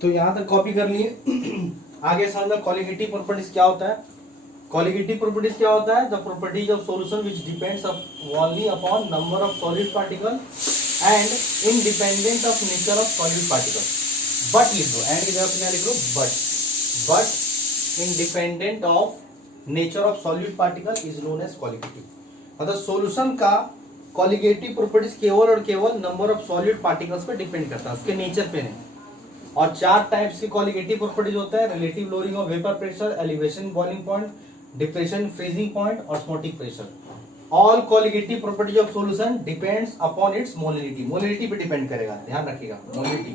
तो यहाँ तक कॉपी कर लिए। आगे समझना कॉलिगेटिव प्रॉपर्टीज क्या होता है। कॉलिगेटिव प्रॉपर्टीज क्या होता है? The properties of solution which depends only upon number of solid particle and independent of nature of solid particle. But लिख दो, एंड की जगह पे क्या लिख दो? But independent of nature of solid particle is known as colligative. मतलब solution का कॉलिगेटिव प्रॉपर्टीज केवल और केवल नंबर ऑफ सॉलिड पार्टिकल्स पे डिपेंड करता है, उसके नेचर पे नहीं। और चार टाइप्स की कॉलिगेटिव प्रॉपर्टीज होता है: relative lowering of vapour pressure, elevation boiling point, depression freezing point और osmotic pressure. All colligative properties of solution depends upon its molality. Molality पे डिपेंड करेगा, ध्यान रखिएगा, मोलिनिटी।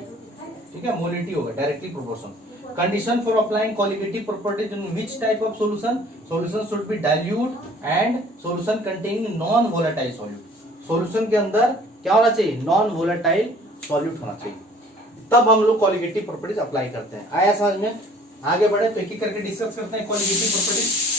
ठीक है, मोलिनिटी होगा directly proportional. Condition for applying colligative properties in which type of solution? Solution should be dilute and solution containing non volatile solute. Solution के अंदर क्या होना चाहिए? नॉन वोलेटाइल सॉल्यूट होना चाहिए, तब हम लोग कॉलिगेटिव प्रॉपर्टीज अप्लाई करते हैं। आया समझ में? आगे बढ़े तो एक एक करके डिस्कस करते हैं कॉलिगेटिव प्रॉपर्टीज।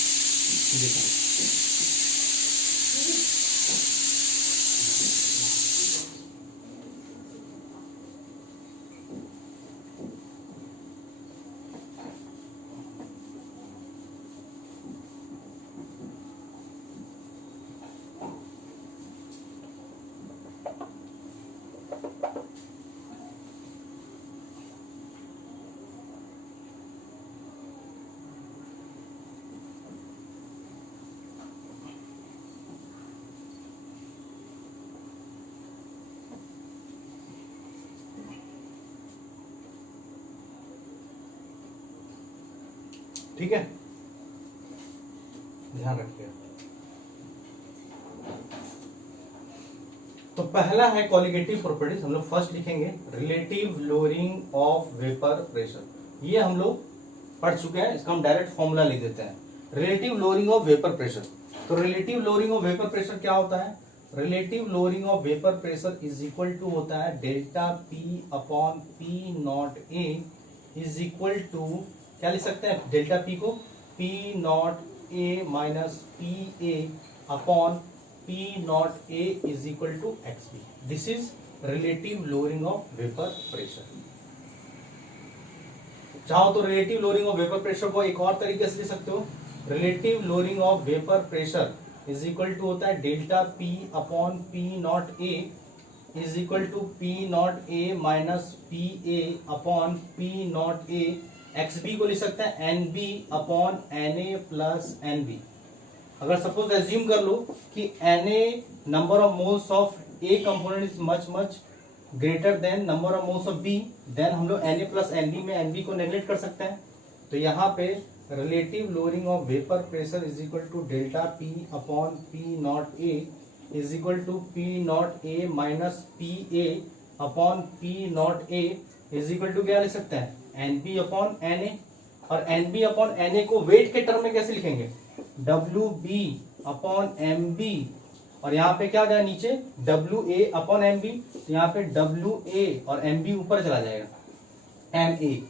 ठीक है, ध्यान रखिएगा। तो पहला है कॉलिगेटिव प्रॉपर्टीज, हम लोग फर्स्ट लिखेंगे relative lowering of vapour pressure. ये हम लोग पढ़ चुके हैं, इसका हम डायरेक्ट फॉर्मूला लिख देते हैं, relative lowering of vapour pressure. तो relative lowering of vapour pressure क्या होता है? Relative lowering of vapour pressure is equal to होता है delta P upon P naught A is equal to, क्या लिख सकते हैं डेल्टा पी को? P naught A minus P A upon P naught A is equal to X B. This is relative lowering of vapour pressure. चाहो तो relative lowering of vapour pressure को एक और तरीके से लिख सकते हो, relative lowering of vapour pressure is equal to होता है delta P upon P naught A is equal to P naught A minus P A upon P naught A. X B को लिख सकते हैं N B upon N A plus N B. अगर suppose assume कर लो कि N A number of moles of A component is much much greater than number of moles of B, then हम लोग N A plus N B में N B को neglect कर सकते हैं। तो यहाँ पे relative lowering of vapour pressure is equal to delta P upon P naught A is equal to P naught A minus P A upon P naught A is equal to क्या लिख सकते हैं? N B upon N A. और N B upon N A को weight के term में कैसे लिखेंगे? W B upon M B, और यहाँ पे क्या आ जाएगा नीचे? W A upon M B. तो यहाँ पे डब्ल्यू ए और एम बी ऊपर चला जाएगा, एम ए।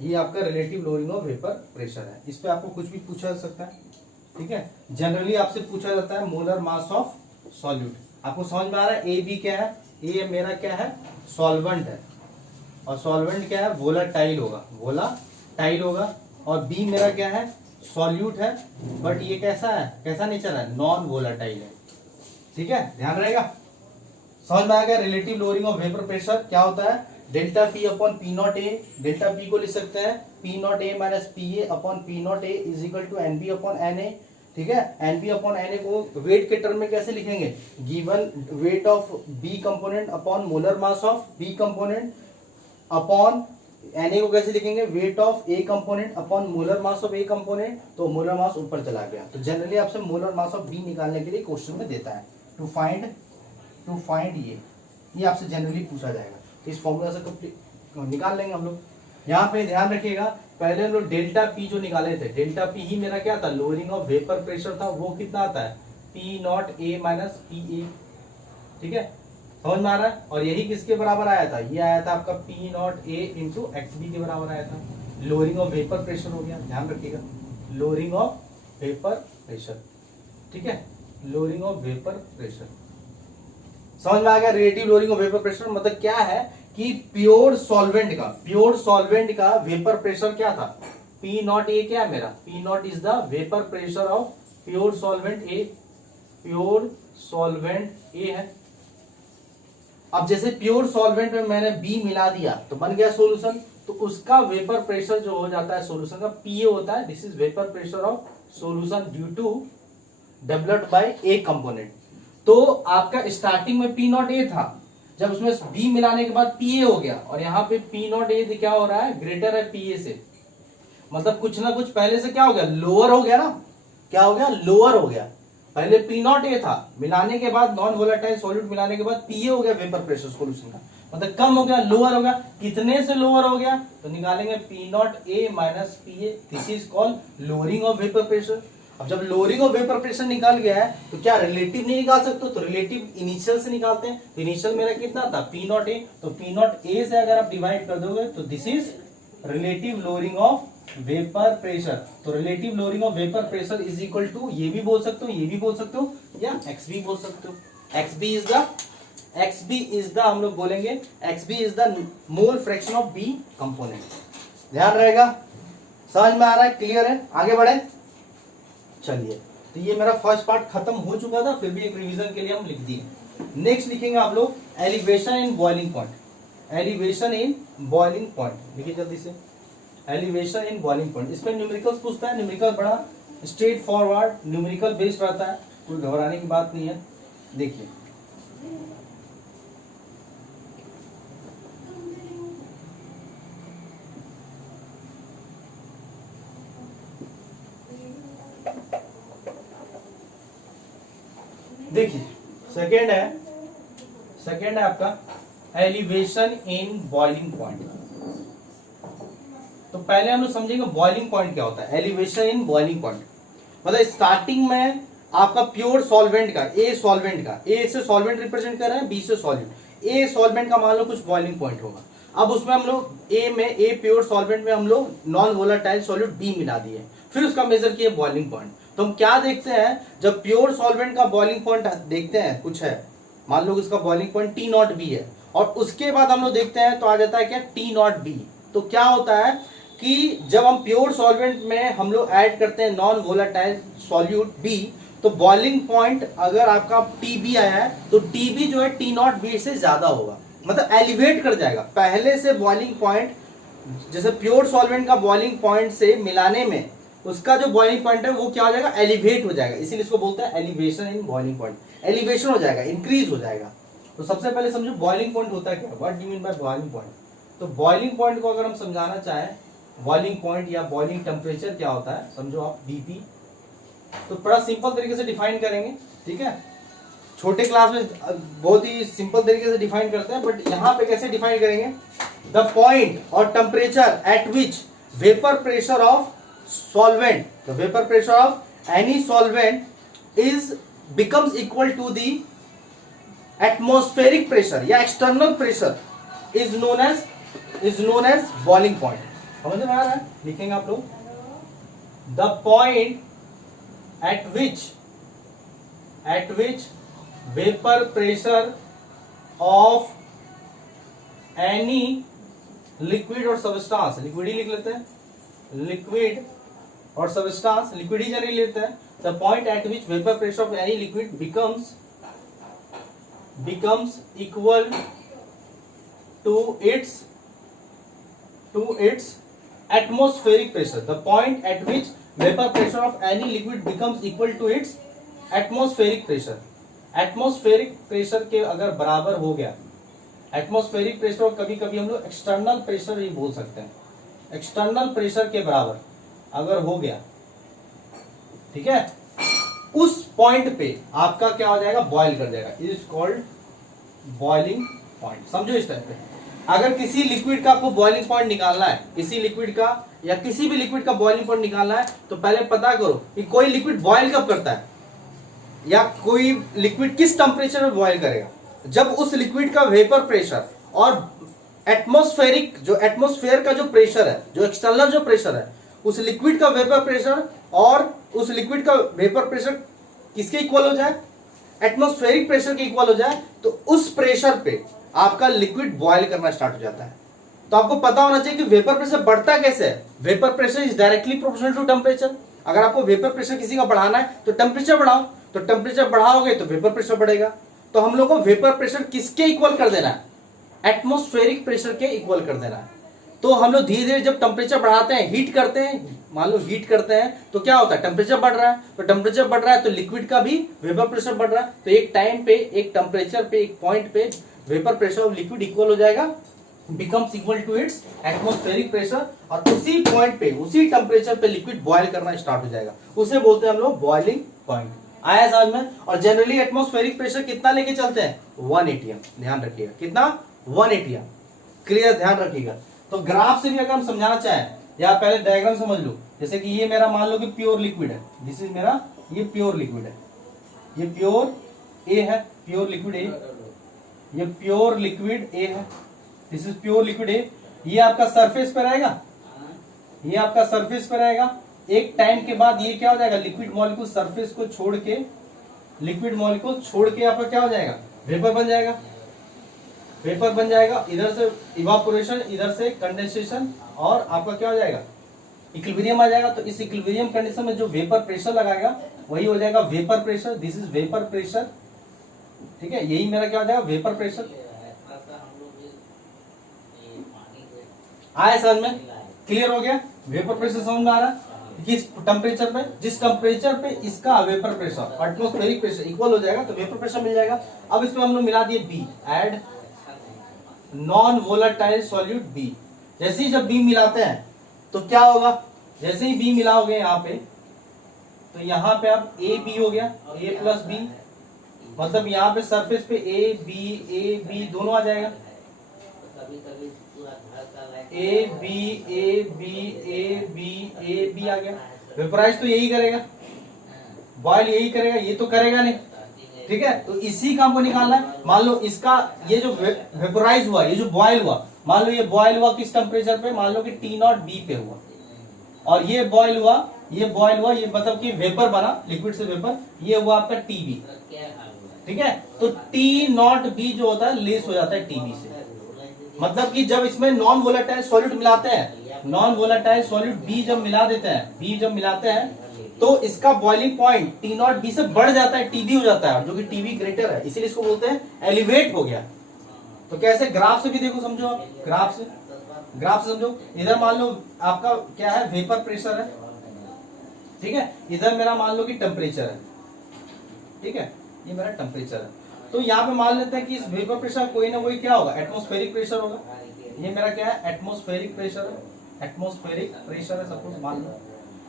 ये आपका relative lowering of vapour pressure है। इस पे आपको कुछ भी पूछा जा सकता है। ठीक है, जनरली आपसे पूछा जाता है मोलर मास ऑफ सॉल्यूट। आपको समझ में आ रहा है? ए बी क्या है? ए मेरा क्या है? सॉल्वेंट है, और सॉल्वेंट क्या है? वोलाटाइल होगा, वोलाटाइल होगा। और बी मेरा क्या है? सॉल्यूट है, बट ये कैसा है? कैसा नेचर है? नॉन वोलाटाइल है। ठीक है, ध्यान रहेगा। समझ में आ गया? Relative lowering of vapour pressure क्या होता है? Delta P upon P naught A. Delta P को लिख सकते हैं P naught A minus P A upon P naught A is equal to N B upon N A. ठीक है, N B upon N A को weight के term में कैसे लिखेंगे? Given weight of B component upon molar mass of B component upon N A को कैसे लिखेंगे? Weight of A component upon molar mass of A component. तो molar mass ऊपर चला गया। तो जनरली आपसे मोलर मास ऑफ बी निकालने के लिए क्वेश्चन में देता है टू फाइंड ये आपसे जनरली पूछा जाएगा। तो इस फॉर्मूला से कंप्लीट निकाल लेंगे हम लोग। यहाँ पे ध्यान रखिएगा, पहले हम लोग डेल्टा पी जो निकाले थे, डेल्टा पी ही मेरा क्या था? लोअरिंग ऑफ वेपर प्रेशर था। वो कितना आता है? P naught A minus P ए। ठीक है, समझ में आ रहा है? और यही किसके बराबर आया था? ये आया था आपका P naught A into X B के बराबर आया था। लोअरिंग ऑफ वेपर प्रेशर हो गया, ध्यान रखिएगा, लोअरिंग ऑफ वेपर प्रेशर। ठीक है, लोअरिंग ऑफ वेपर प्रेशर समझ में आ गया। Relative lowering of vapour pressure मतलब क्या है कि प्योर सॉल्वेंट का वेपर प्रेशर क्या था, पी नॉट ए क्या है मेरा, P naught is the vapour pressure of pure solvent A, pure solvent A है। अब जैसे प्योर सॉल्वेंट में मैंने बी मिला दिया तो बन गया सॉल्यूशन, तो उसका वेपर प्रेशर जो हो जाता है सॉल्यूशन का पीए होता है, this is vapour pressure of solution due to developed by a component. तो आपका स्टार्टिंग में पी नॉट ए था, जब उसमें बी मिलाने के बाद पीए हो गया, और यहाँ पे पी नॉट ए क्या हो रहा है, ग्रेटर है पीए से, मतलब कुछ ना कुछ पहले से क्या हो गया, लोअर हो गया ना, क्या हो गया, लोअर हो गया। पहले पी नॉट ए था, मिलाने के बाद नॉन वोलेटाइल सॉल्यूट मिलाने के बाद पीए हो गया वेपर प्रेशर सॉल्यूशन का, मतलब कम हो गया, लोअर हो गया। कितने से लोअर हो गया, तो निकालेंगे P naught A minus PA, this is called lowering of vapour pressure. अब जब लोअरिंग ऑफ वेपर प्रेशर निकाल गया है तो क्या रिलेटिव नहीं निकाल सकते, तो रिलेटिव इनिशियल से निकालते हैं। तो इनिशियल मेरा कितना था, पी नॉट ए, तो पी नॉट ए से अगर आप डिवाइड कर दोगे तो this is relative lowering of vapour pressure. तो relative lowering of vapour pressure is equal to, ये भी बोल सकते हो, ये भी बोल सकते हो, या एक्स भी बोल सकते हो। एक्सबी इज द हम लोग बोलेंगे X B is the mole fraction of B component. ध्यान रहेगा, समझ में आ रहा है, क्लियर है, आगे बढ़े। चलिए, तो ये मेरा फर्स्ट पार्ट खत्म हो चुका था, फिर भी एक रिवीजन के लिए हम लिख दिए। नेक्स्ट लिखेंगे आप लोग elevation in boiling point. Elevation in boiling point लिखिए जल्दी से, एलिवेशन इन बॉइलिंग पॉइंट। इसमें न्यूमेरिकल्स पूछता है, न्यूमेरिकल बड़ा स्ट्रेट फॉरवर्ड न्यूमेरिकल बेस्ड रहता है, कोई घबराने की बात नहीं है। देखिए देखिए सेकेंड है आपका एलिवेशन इन बॉइलिंग पॉइंट। तो पहले हम लोग समझेंगे बॉइलिंग पॉइंट क्या होता है। एलिवेशन इन बॉइलिंग पॉइंट मतलब स्टार्टिंग में आपका प्योर सॉल्वेंट का, ए सॉल्वेंट का, ए से सॉल्वेंट रिप्रेजेंट कर रहे हैं, बी से सॉल्वेंट, ए सॉल्वेंट का मान लो कुछ बॉइलिंग पॉइंट होगा। अब उसमें हम लोग ए प्योर सॉल्वेंट में हम लोग नॉन वोलेटाइल सॉल्यूट बी मिला दिए, फिर उसका मेजर किए बॉइलिंग पॉइंट। तो हम क्या देखते हैं, जब प्योर सॉल्वेंट का बॉइलिंग पॉइंट देखते हैं कुछ है, मान लो इसका boiling point T naught B है, और उसके बाद हम लोग देखते हैं तो आ जाता है क्या, टी नॉट बी। तो क्या होता है कि जब हम प्योर सॉल्वेंट में हम लोग ऐड करते हैं नॉन वोलेटाइल सॉल्यूट बी, तो बॉइलिंग पॉइंट अगर आपका टी बी आया है तो टी बी जो है टी नॉट बी से ज्यादा होगा, मतलब एलिवेट कर जाएगा। पहले से बॉइलिंग पॉइंट, जैसे प्योर सॉल्वेंट का बॉइलिंग पॉइंट से मिलाने में उसका जो बॉइलिंग पॉइंट है वो क्या हो जाएगा, एलिवेट हो जाएगा, इसीलिए इसको बोलते हैं elevation in boiling point. Elevation हो जाएगा, इंक्रीज हो जाएगा। तो सबसे पहले समझो बॉइलिंग पॉइंट होता है क्या, what do mean by boiling point. तो बॉइलिंग पॉइंट को अगर हम समझाना चाहें, बॉइलिंग पॉइंट या बॉइलिंग टेम्परेचर क्या होता है, समझो आप बीपी, तो बड़ा सिंपल तरीके से डिफाइन करेंगे, ठीक है। छोटे क्लास में बहुत ही सिंपल तरीके से डिफाइन करते हैं, बट यहाँ पे कैसे डिफाइन करेंगे, द पॉइंट और temperature at which vapour pressure of solvent, the vapor pressure of any solvent is becomes equal to the atmospheric pressure या external pressure is known as boiling point। समझ में आ रहा है, लिखेंगे आप लोग, the point at which vapor pressure of any liquid or substance, liquid ही लिख लेते हैं, लिक्विड और सबस्टांस, लिक्विड ही जनरली लेते हैं। The point eight which vapour pressure of any liquid becomes equal to its atmospheric pressure। the point at which vapor pressure of any liquid becomes equal to its atmospheric pressure। Atmospheric pressure के अगर बराबर हो गया, atmospheric pressure और कभी कभी हम लोग एक्सटर्नल प्रेशर भी बोल सकते हैं, एक्सटर्नल प्रेशर के बराबर अगर हो गया, ठीक है, उस पॉइंट पे आपका क्या हो जाएगा, बॉयल कर जाएगा, it is called boiling point. समझो इस टाइप पे, अगर किसी लिक्विड का आपको बॉइलिंग पॉइंट निकालना है, किसी लिक्विड का या किसी भी लिक्विड का बॉइलिंग पॉइंट निकालना है, तो पहले पता करो कि कोई लिक्विड बॉयल कब करता है, या कोई लिक्विड किस टेम्परेचर में बॉयल करेगा, जब उस लिक्विड का वेपर प्रेशर और एटमॉस्फेरिक, जो एटमॉस्फेयर का जो प्रेशर है, जो एक्सटर्नल जो प्रेशर है, उस लिक्विड का वेपर प्रेशर और उस लिक्विड का वेपर प्रेशर किसके इक्वल हो जाए, एटमॉस्फेरिक प्रेशर के इक्वल हो जाए, तो उस प्रेशर पे आपका लिक्विड बॉयल करना स्टार्ट हो जाता है। तो आपको पता होना चाहिए कि वेपर प्रेशर बढ़ता कैसे है। Vapour pressure is directly proportional to temperature. अगर आपको वेपर प्रेशर किसी का बढ़ाना है तो टेम्परेचर बढ़ाओ, तो टेम्परेचर बढ़ाओगे तो वेपर प्रेशर बढ़ेगा। तो हम लोग को वेपर प्रेशर किसके इक्वल कर देना है, एटमॉस्फेरिक प्रेशर के इक्वल कर देना है। तो हम लोग धीरे धीरे जब टेम्परेचर बढ़ाते हैं, हीट करते हैं, मान लो हीट करते हैं, तो क्या होता है, टेम्परेचर बढ़ रहा है। तो टेम्परेचर बढ़ रहा है तो लिक्विड का भी वेपर प्रेशर बढ़ रहा है। तो एक टाइम पे, एक टेम्परेचर पे, एक पॉइंट पे vapour pressure of liquid equal हो जाएगा, becomes equal to its atmospheric pressure. और उसी पॉइंट पे, उसी टेम्परेचर पे लिक्विड बॉयल करना स्टार्ट हो जाएगा। उसे बोलते हैं हम लोग बॉइलिंग पॉइंट। आया समझ में। और जनरली एटमॉस्फेरिक प्रेशर कितना लेके चलते हैं, 1 atm। ध्यान रखिएगा, कितना, 1 atm। क्लियर, ध्यान रखिएगा। तो ग्राफ से भी अगर हम समझाना चाहें, या पहले डायग्राम समझ लो। जैसे कि ये मेरा मान लो कि प्योर लिक्विड है, दिस इज मेरा, ये प्योर लिक्विड है, ये प्योर ए है, प्योर लिक्विड ए, ये प्योर लिक्विड ए है, this is pure liquid A. ये आपका सरफेस पे रहेगा, ये आपका सरफेस पे रहेगा। एक टाइम के बाद ये क्या हो जाएगा, लिक्विड मॉलिक्यूल सरफेस को छोड़ के, लिक्विड मॉलिक्यूल छोड़ के आपका क्या हो जाएगा, वेपर बन जाएगा, वेपर बन जाएगा। इधर से इवापोरेशन, इधर से कंडेंसेशन, और आपका क्या हो जाएगा, इक्विलिब्रियम आ जाएगा। तो इस इक्विलिब्रियम कंडीशन में जो वेपर प्रेशर लगाएगा वही हो जाएगा vapour pressure. This is vapour pressure, ठीक है, यही मेरा क्या हो जाएगा, वेपर प्रेशर। आया समझ में, क्लियर हो गया। वेपर प्रेशर समझ में आ रहा है, किस टेम्परेचर पे, जिस टेम्परेचर पे इसका vapour pressure, atmospheric pressure equal हो जाएगा तो वेपर प्रेशर मिल जाएगा। अब इसमें हम लोग मिला दिए B, add non volatile solute B. जैसे ही जब बी मिलाते हैं तो क्या होगा, जैसे ही बी मिलाओगे यहाँ पे, तो यहाँ पे अब ए बी हो गया, ए प्लस बी, मतलब यहाँ पे सरफेस पे ए बी दोनों आ जाएगा, ए बी आ गया। वेपराइज तो यही करेगा, बॉयल यही करेगा, ये तो करेगा नहीं, ठीक है। तो इसी काम को निकालना है। मान लो इसका ये जो वेपराइज हुआ, ये जो बॉयल हुआ, मान लो ये बॉयल हुआ किस टेम्परेचर पे, मान लो कि T0B पे हुआ, और ये बॉयल हुआ, ये बॉयल हुआ, ये मतलब कि वेपर बना, लिक्विड से वेपर, ये हुआ आपका TB, ठीक है। तो T0B जो होता है लेस हो जाता है TB से। मतलब कि जब इसमें नॉन वोलेटाइल सॉल्यूट मिलाते हैं, नॉन वोलेटाइल सॉल्यूट बी जब मिला देते हैं, बी जब मिलाते हैं तो इसका बॉइलिंग पॉइंट T0B से बढ़ जाता है, TB हो जाता है, जो कि TB ग्रेटर है, इसीलिए इसको बोलते हैं एलिवेट हो गया। तो कैसे, ग्राफ से भी देखो, समझो आप, ग्राफ से समझो। इधर मान लो आपका क्या है, वेपर प्रेशर है, ठीक है, इधर मेरा मान लो कि टेम्परेचर है, ठीक है, ये मेरा टेम्परेचर है। तो यहाँ पे मान लेते हैं कि इस वेपर प्रेशर कोई ना कोई क्या होगा, एटमॉस्फेरिक प्रेशर होगा। ये मेरा क्या है, एटमॉस्फेरिक प्रेशर है, एटमॉस्फेरिक प्रेशर है सपोज, मान लो।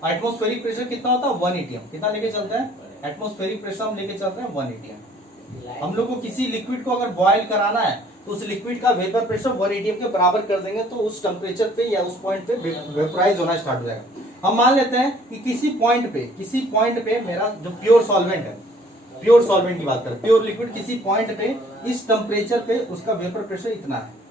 एटमॉस्फेरिक प्रेशर कितना होता है, 1 atm। कितना लेके चलते हैं, एटमॉस्फेरिक प्रेशर हम लेके चलते हैं 1 atm। हम लोग को किसी लिक्विड को अगर बॉयल कराना है तो उस लिक्विड का वेपर प्रेशर 1 atm के बराबर कर देंगे, तो उस टेम्परेचर पे या उस पॉइंट पे वेपराइज होना स्टार्ट हो जाएगा। हम मान लेते हैं कि किसी पॉइंट पे मेरा जो प्योर सॉल्वेंट है, प्योर सॉल्वेंट की बात करें, प्योर लिक्विड, किसी पॉइंट पे इस टेम्परेचर पे उसका वेपर प्रेशर इतना है।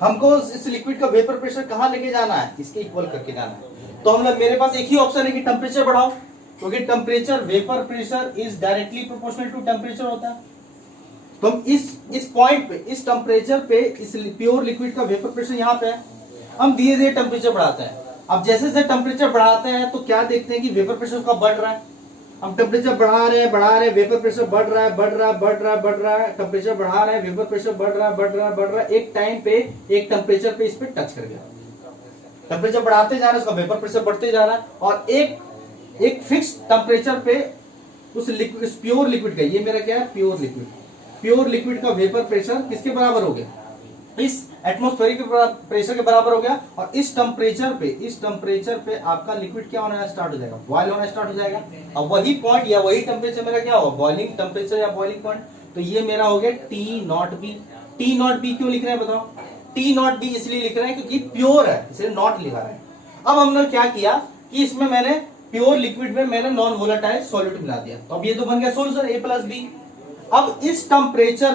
हमको इस लिक्विड का वेपर प्रेशर कहाँ लेके जाना है, इसके इक्वल करके जाना है। तो हम लोग, मेरे पास एक ही ऑप्शन है कि टेम्परेचर बढ़ाओ, क्योंकि temperature, vapour pressure is directly proportional to temperature होता है। तो हम इस पॉइंट पे, इस टेम्परेचर पे, इस प्योर लिक्विड का वेपर प्रेशर यहाँ पे है, हम धीरे धीरे टेम्परेचर बढ़ाते हैं। अब जैसे जैसे टेम्परेचर बढ़ाते हैं तो क्या देखते हैं कि वेपर प्रेशर उसका बढ़ रहा है। हम टेम्परेचर बढ़ा रहे, वेपर प्रेशर बढ़ रहा है, टेम्परेचर बढ़ा रहे हैं, वेपर प्रेशर बढ़ रहा है। एक टाइम पे, एक टेम्परेचर पे इस पे टच कर गया, टेम्परेचर बढ़ाते जा रहे हैं, उसका वेपर प्रेशर बढ़ते जा रहा है, और एक फिक्स टेम्परेचर पे उस प्योर लिक्विड का, ये मेरा क्या है, प्योर लिक्विड का वेपर प्रेशर किसके बराबर हो गया, इस एटमॉस्फेरिक प्रेशर के बराबर हो गया। और इस टेम्परेचर पे आपका लिक्विड क्या होना स्टार्ट हो जाएगा, बॉयल होना स्टार्ट हो जाएगा। अब वही पॉइंट या वही टेम्परेचर मेरा क्या होगा, बॉइलिंग टेम्परेचर या बॉइलिंग पॉइंट। तो ये मेरा हो गया T0B। T0B क्यों लिख रहे हैं बताओ, T0B इसलिए लिख रहे हैं क्योंकि प्योर है, इसलिए नॉट लिखा है। अब हमने क्या किया कि इसमें मैंने प्योर लिक्विड में मैंने नॉन वोलेटाइल सॉल्यूट मिला दिया, तो अब ये तो बन गया सोल्यूशन A प्लस बी। अब इस टेम्परेचर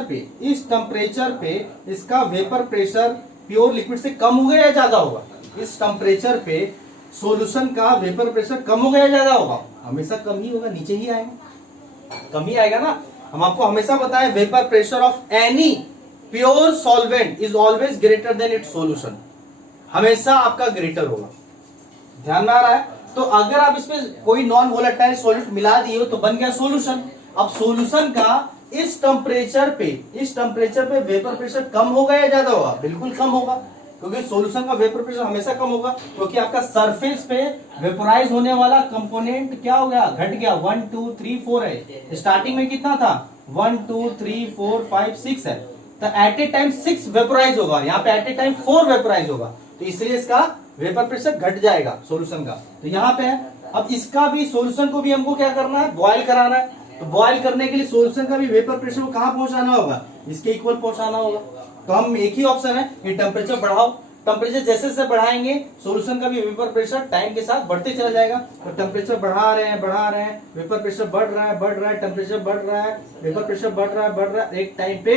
पे इसका वेपर प्रेशर प्योर लिक्विड से कम होगा या ज्यादा होगा, इस टेम्परेचर पे सॉल्यूशन का वेपर प्रेशर कम होगा या ज्यादा होगा, हमेशा कम ही होगा, नीचे ही आएगा, कम ही आएगा ना। हम आपको हमेशा बताएं vapour pressure of any pure solvent is always greater than it's solution, हमेशा आपका ग्रेटर होगा। ध्यान में आ रहा है? तो अगर आप इसमें कोई नॉन वोलेटाइल सॉल्यूट मिला दिए हो तो बन गया सॉल्यूशन। अब सॉल्यूशन का इस टेम्परेचर पे वेपर प्रेशर कम होगा या ज्यादा होगा? बिल्कुल कम होगा, क्योंकि सॉल्यूशन का वेपर प्रेशर हमेशा कम होगा, क्योंकि आपका सरफेस पे वेपोराइज होने वाला कंपोनेंट क्या हो गया? घट गया। 1 2 3 4 है, स्टार्टिंग में कितना था? 1 2 3 4 5 6 है, तो एट ए टाइम 6 वेपोराइज होगा, यहाँ पे एट ए टाइम 4 वेपोराइज होगा, तो इसलिए इसका वेपर प्रेशर घट जाएगा सॉल्यूशन का। तो यहाँ पे है, अब इसका भी सॉल्यूशन को भी हमको क्या करना है? बॉयल कराना है। तो बॉयल करने के लिए सॉल्यूशन का भी वेपर प्रेशर को कहाँ पहुंचाना होगा? इसके इक्वल पहुंचाना होगा। तो हम एक ही ऑप्शन है कि टेम्परेचर बढ़ाओ, टेम्परेचर जैसे जैसे बढ़ाएंगे सॉल्यूशन का भी वेपर प्रेशर टाइम के साथ बढ़ते चला जाएगा। तो टेम्परेचर बढ़ा रहे हैं, वेपर प्रेशर बढ़ रहा है, टेम्परेचर बढ़ रहा है, वेपर प्रेशर बढ़ रहा है, एक टाइम पे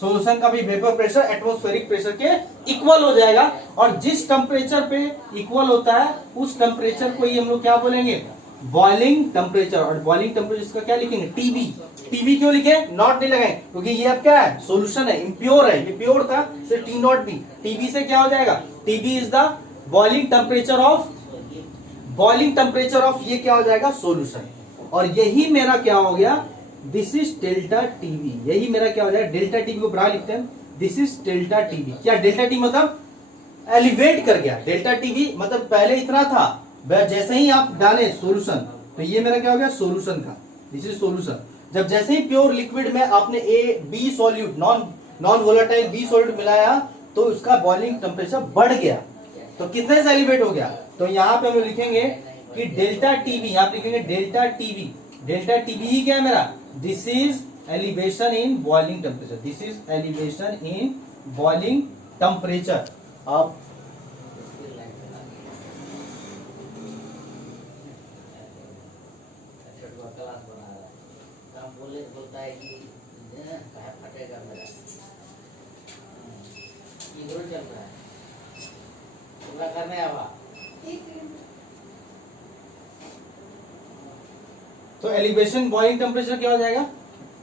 सॉल्यूशन का भी वेपर प्रेशर एटमॉस्फेरिक प्रेशर के इक्वल हो जाएगा। और जिस टेम्परेचर पे इक्वल होता है उस टेम्परेचर को ही हम लोग क्या बोलेंगे? Boiling temperature. और बॉइलिंग टेम्परेचर का क्या लिखेंगे? टीबी। टीबी क्यों लिखे? नॉट नहीं लगाए, क्योंकि ये अब क्या है? सॉल्यूशन है, इम्प्योर है, ये प्योर था, सिर्फ टी नॉट बी। टीबी से क्या हो जाएगा? TB is the boiling temperature of ये क्या हो जाएगा? सॉल्यूशन। और यही मेरा क्या हो गया? This is delta TB. यही मेरा क्या हो जाएगा? डेल्टा टीबी को बड़ा लिखते हैं, दिस इज डेल्टा टीबी। क्या डेल्टा टी मतलब? एलिवेट कर गया। डेल्टा टीबी मतलब पहले इतना था, जैसे ही आप डालें सॉल्यूशन तो ये मेरा क्या हो गया? सॉल्यूशन का, दिस इज सॉल्यूशन। जब जैसे ही प्योर लिक्विड में आपने a B solute non volatile B solute मिलाया तो उसका बॉइलिंग टेम्परेचर बढ़ गया, तो कितने से एलिवेट हो गया? तो यहाँ पे हम लिखेंगे कि डेल्टा टीबी, यहाँ पे लिखेंगे डेल्टा टीबी। डेल्टा टीबी ही क्या है मेरा? This is elevation in boiling temperature, this is elevation in boiling temperature. आप बोलता है कि फटेगा मेरा इधर चल रहा है, पूरा करने आवा। तो एलिवेशन बॉइलिंग टेम्परेचर क्या हो जाएगा?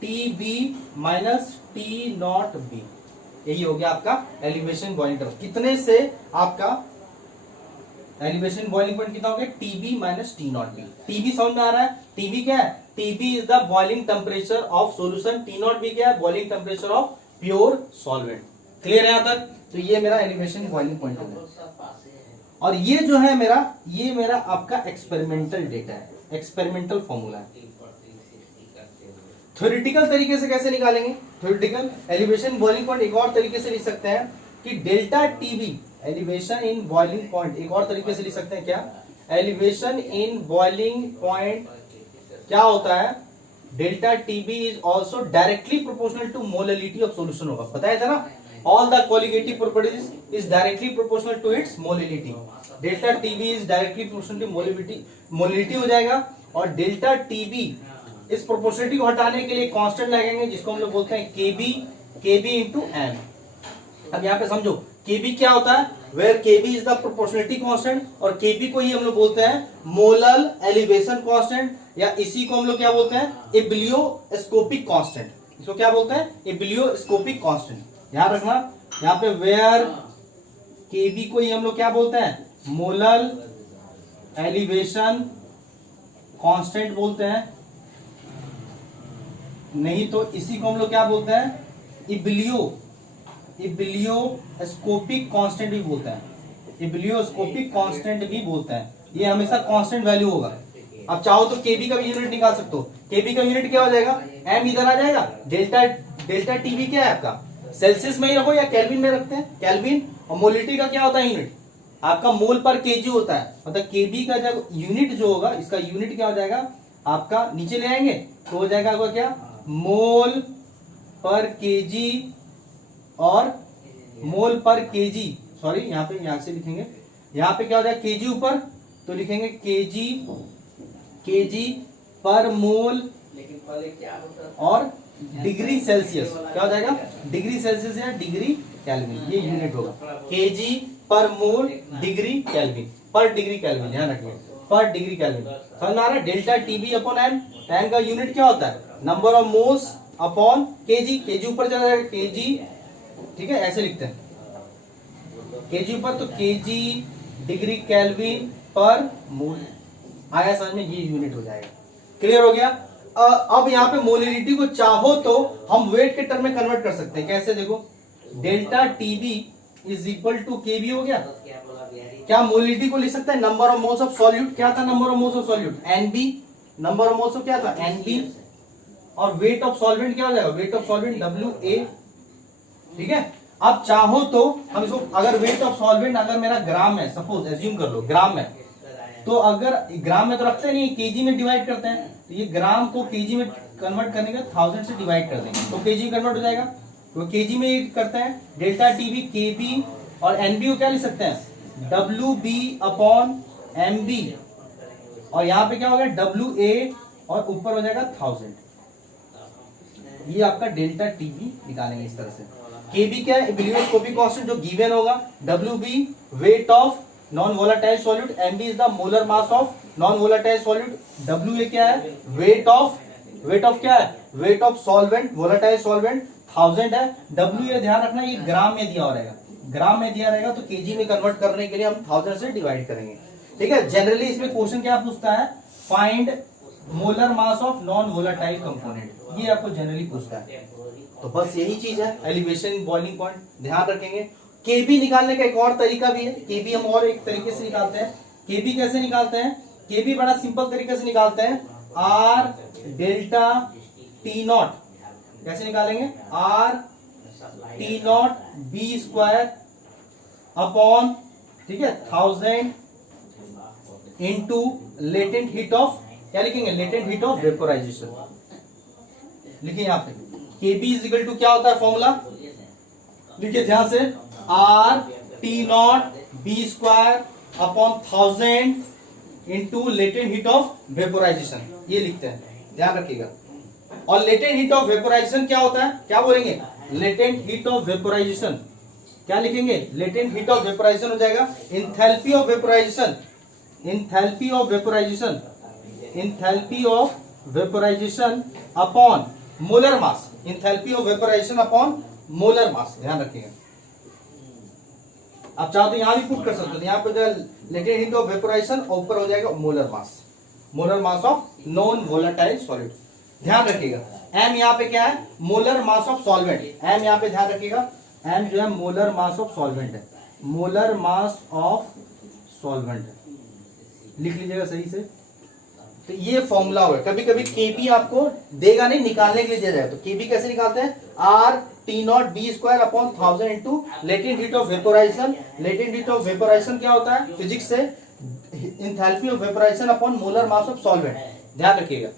T B minus T naught B, यही हो गया आपका एलिवेशन बॉइलिंग टेम्परेचर। कितने से आपका एलिवेशन बॉइलिंग पॉइंट कितना हो गया? TB minus T naught B. TB समझ में आ रहा है? टीबी क्या है? TB is the boiling temperature of solution, T naught B क्या है? Boiling temperature of pure solvent. Clear है यहाँ तक? तो ये मेरा एलिवेशन बॉइलिंग पॉइंट है। और ये जो है ये मेरा आपका एक्सपेरिमेंटल डेटा है, एक्सपेरिमेंटल फॉर्मूला है। थ्योरेटिकल तरीके से कैसे निकालेंगे? थ्योरेटिकल एलिवेशन बॉइलिंग पॉइंट एक और तरीके से लिख सकते हैं कि delta TB, elevation in boiling point एक और तरीके से लिख सकते हैं क्या? एलिवेशन इन बॉइलिंग पॉइंट क्या होता है? Delta TB is also directly proportional to molality of solution होगा, बताया था ना? All the qualitative properties is directly proportional to its molality. Delta TB is directly proportional to molality हो जाएगा। और डेल्टा टीबी इस प्रोपोर्शनलिटी को हटाने के लिए कांस्टेंट लगेंगे, जिसको हम लोग बोलते हैं केबी इंटू एम। अब यहाँ पे समझो केबी क्या होता है? Where K B is the proportionality constant, और केबी को ही हम लोग बोलते हैं मोलल एलिवेशन कांस्टेंट, या इसी को हम लोग क्या बोलते हैं? एबिलियोस्कोपिक कांस्टेंट। इसको क्या बोलते हैं? एबिलियोस्कोपिक कांस्टेंट। ध्यान रखना, यहाँ पे वेयर केबी को ही हम लोग क्या बोलते हैं? मोलल एलिवेशन कांस्टेंट बोलते हैं, नहीं तो इसी को हम लोग क्या बोलते हैं? इबिलियोस्कोपिक कांस्टेंट भी बोलते हैं, इबिलियोस्कोपिक कांस्टेंट भी बोलते हैं। ये हमेशा कांस्टेंट वैल्यू होगा। अब चाहो तो केबी का भी यूनिट निकाल सकते हो। केबी का यूनिट क्या हो जाएगा? एम इधर आ जाएगा। डेल्टा टीबी क्या है आपका? सेल्सियस में ही रखो या केल्विन में रखते हैं? केल्विन। और मोलिटी का क्या होता है यूनिट? आपका मोल पर केजी होता है। मतलब केबी का जब यूनिट जो होगा, इसका यूनिट क्या हो जाएगा आपका? नीचे ले आएंगे तो हो जाएगा आपका क्या? मोल पर केजी, और मोल पर केजी, सॉरी यहाँ से लिखेंगे, यहाँ पे क्या हो जाएगा? केजी ऊपर तो लिखेंगे केजी पर मोल, लेकिन पहले क्या होता? और डिग्री सेल्सियस क्या हो जाएगा? डिग्री सेल्सियस या डिग्री केल्विन, ये यूनिट होगा। केजी पर मोल डिग्री केल्विन, पर डिग्री केल्विन, ध्यान रखिए, पर डिग्री केल्विन। समझ में आ रहा है? Delta T B upon M, M का यूनिट क्या होता है? Number of moles upon K G, K G ऊपर चला जाएगा, केजी ठीक है, ऐसे लिखते हैं केजी पर, तो केजी डिग्री केल्विन पर मोल आया समझ में, ये यूनिट हो जाएगा। क्लियर हो गया। अब यहाँ पे मोलिडिटी को चाहो तो हम वेट के टर्म में कन्वर्ट कर सकते हैं। कैसे, देखो delta TB is equal to KB हो गया। क्या मोलिडिटी को लिख सकते हैं, number of moles of solute. क्या था number of moles of solute, NB. Number of moles of क्या था, एनबी। और वेट ऑफ सॉल्वेंट क्या हो जाएगा, wait of solvent W A. ठीक है, अब चाहो तो हम इसको, अगर वेट ऑफ सॉल्वेंट अगर मेरा ग्राम है, सपोज एज्यूम कर लो ग्राम है, तो अगर ग्राम में तो रखते नहीं, केजी में डिवाइड करते हैं, तो ये ग्राम को केजी में कन्वर्ट करने के 1000 से डिवाइड कर देंगे तो केजी कन्वर्ट हो जाएगा। तो केजी में करते हैं, डेल्टा टीबी केबी, और एनबी को क्या लिख सकते हैं, W B upon M B, और यहाँ पे क्या हो गया डब्ल्यू ए, और ऊपर हो जाएगा 1000। ये आपका डेल्टा टीबी निकालेंगे इस तरह से। केबी क्या है, इबिलियोस्कोपिक कांस्टेंट जो गिवन होगा, W B weight of non volatile solute, M B is the molar mass of non volatile solute, W A क्या है, वेट ऑफ क्या है, weight of solvent, volatile solvent 1000 है। डब्ल्यू ए ध्यान रखना ये ग्राम में दिया रहेगा, ग्राम में दिया रहेगा, तो केजी में कन्वर्ट करने के लिए हम 1000 से डिवाइड करेंगे। ठीक है, जनरली इसमें क्वेश्चन क्या पूछता है, find molar mass of non volatile component, ये आपको जनरली पूछता है। तो बस यही चीज है, एलिवेशन बॉइलिंग पॉइंट ध्यान रखेंगे। केबी निकालने का एक और तरीका भी है, केबी हम और एक तरीके से निकालते हैं। केबी कैसे निकालते हैं, केबी बड़ा सिंपल तरीके से निकालते हैं, आर डेल्टा टी नॉट। कैसे निकालेंगे, R T naught B square upon, ठीक है, 1000 इंटू लेटेंट हीट ऑफ, क्या लिखेंगे, लेटेंट हीट ऑफ वेपोराइजेशन। लिखिए यहाँ पे केबी इज इक्वल टू क्या होता है फॉर्मूला, लिखिए ध्यान से, R T naught B square upon 1000 into latent heat of vaporisation, ये लिखते हैं, ध्यान रखिएगा। और लेटेंट हीट ऑफ वेपोराइजेशन क्या होता है, क्या बोलेंगे, लेटेंट हीट ऑफ वेपोराइजेशन, क्या लिखेंगे, लेटेंट हीट ऑफ वेपोराइजेशन हो जाएगा enthalpy of vaporisation, enthalpy of vaporisation, enthalpy of vaporisation upon molar mass, enthalpy of vaporisation upon molar मास, ध्यान रखिएगा। आप चाहो तो यहां भी पुट कर सकते हो, यहाँ पे जो लेटेंट हीट ऑफ वेपोराइजेशन और ऊपर हो जाएगा molar mass, molar mass of non volatile solid, ध्यान रखिएगा। एम यहाँ पे क्या है, molar mass of solvent, M यहाँ पे ध्यान रखिएगा, एम जो है मोलर मास ऑफ सॉल्वेंट है, मोलर मास ऑफ सॉल्वेंट है, लिख लीजिएगा सही से। तो ये फॉर्मूला होगा, कभी कभी केबी आपको देगा नहीं, निकालने के लिए दिया जाएगा। तो केबी कैसे निकालते हैं, R T naught B square upon 1000 into latent heat of vaporisation. Latent heat of vaporisation क्या होता है फिजिक्स से, enthalpy of vaporisation upon molar mass of solvent, ध्यान रखिएगा।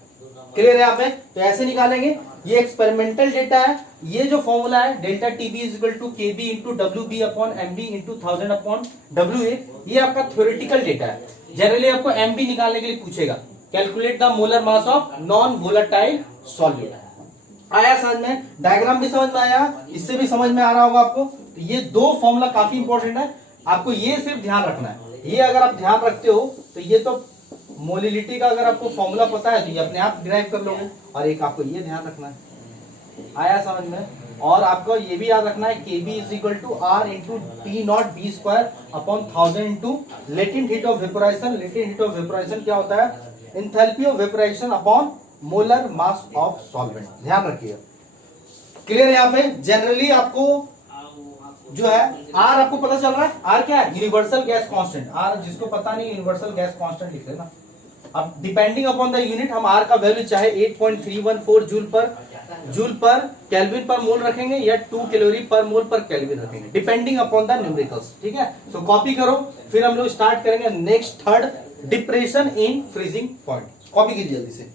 क्लियर है यहाँ पे, तो ऐसे निकालेंगे। ये एक्सपेरिमेंटल डेटा है, ये जो फॉर्मूला है delta TB is equal to K B into W B upon M B into 1000 upon W A, ये आपका थ्योरेटिकल डेटा है। जनरली आपको एम बी निकालने के लिए पूछेगा, calculate the molar mass of non volatile solute. आया समझ में, डायग्राम भी समझ में आया, इससे भी समझ में आ रहा होगा आपको। तो ये दो फॉर्मूला काफी इंपॉर्टेंट है, आपको ये सिर्फ ध्यान रखना है। ये अगर आप ध्यान रखते हो तो ये तो मोलिलिटी का अगर आपको फॉर्मूला पता है तो ये अपने आप डिराइव कर लोगे। और एक आपको ये ध्यान रखना है, आया समझ में। और आपको ये भी याद रखना है KB is equal to R into T naught B square upon 1000 into latent heat of vaporisation. Latent heat of vaporisation क्या होता है, enthalpy of vaporisation upon molar mass of solvent, ध्यान रखिएगा। क्लियर है यहाँ पे। जनरली आपको जो है आर आपको पता चल रहा है, आर क्या है, यूनिवर्सल गैस कांस्टेंट। आर जिसको पता नहीं यूनिवर्सल गैस कांस्टेंट लिख लेना। अब डिपेंडिंग अपॉन द यूनिट हम आर का वैल्यू चाहे 8.314 जूल पर केल्विन पर मोल रखेंगे या 2 कैलोरी पर मोल पर केल्विन रखेंगे, डिपेंडिंग अपॉन द न्यूमेरिकल्स। ठीक है, तो कॉपी करो, फिर हम लोग स्टार्ट करेंगे next third depression in freezing point. Copy कीजिए जल्दी से।